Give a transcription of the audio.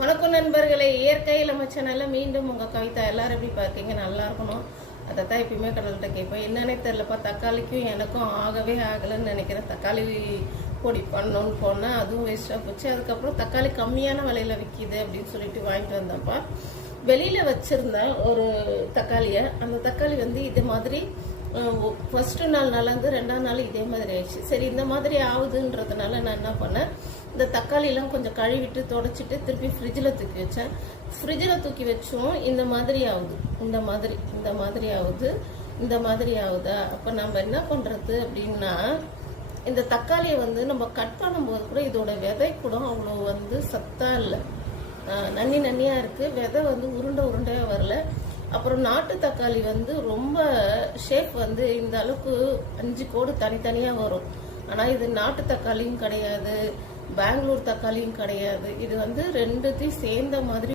வணக்கம் நண்பர்களே, இயற்கை நம்ம சேனல்ல மீண்டும் உங்க கவிதா. எல்லாரும் எப்படி பார்த்தீங்க? நல்லா இருக்கணும். அதைத்தான் எப்பயுமே கடல்கிட்ட கேட்பேன். என்னன்னே தெரியலப்பா, தக்காளிக்கும் எனக்கும் ஆகவே ஆகலைன்னு நினைக்கிறேன். தக்காளி பொடி பண்ணணும்னு போனேன், அதுவும் வேஸ்ட்டாக போச்சு. அதுக்கப்புறம் தக்காளி கம்மியான விலையில விற்கிது அப்படின்னு சொல்லிட்டு வாங்கிட்டு வந்தேன்ப்பா. வெளியில வச்சிருந்தேன் ஒரு தக்காளியை. அந்த தக்காளி வந்து இது மாதிரி ஃபர்ஸ்ட் நாள் நல்லா இருந்து, ரெண்டாவது நாள் இதே மாதிரி ஆயிடுச்சு. சரி, இந்த மாதிரி ஆகுதுன்றதுனால நான் என்ன பண்ணேன், இந்த தக்காளியெல்லாம் கொஞ்சம் கழுவிட்டு தொடச்சிட்டு திருப்பி ஃப்ரிட்ஜில் தூக்கி வச்சேன். ஃப்ரிட்ஜில் தூக்கி வச்சோம் இந்த மாதிரி ஆகுது. இந்த மாதிரி ஆகுதா? அப்போ நம்ம என்ன பண்ணுறது அப்படின்னா, இந்த தக்காளியை வந்து நம்ம கட் பண்ணும்போது கூட இதோட விதை கூட அவ்வளோ வந்து சத்தா இல்லை, நன்னியாக இருக்குது. விதை வந்து உருண்டையாக வரல. அப்புறம் நாட்டு தக்காளி வந்து ரொம்ப ஷேப் வந்து இந்த அளவுக்கு 5 கோடு தனித்தனியாக வரும். ஆனால் இது நாட்டு தக்காளியும் கிடையாது, பெங்களூர் தக்காளியும் கிடையாது. இது வந்து ரெண்டுத்தையும் சேர்ந்த மாதிரி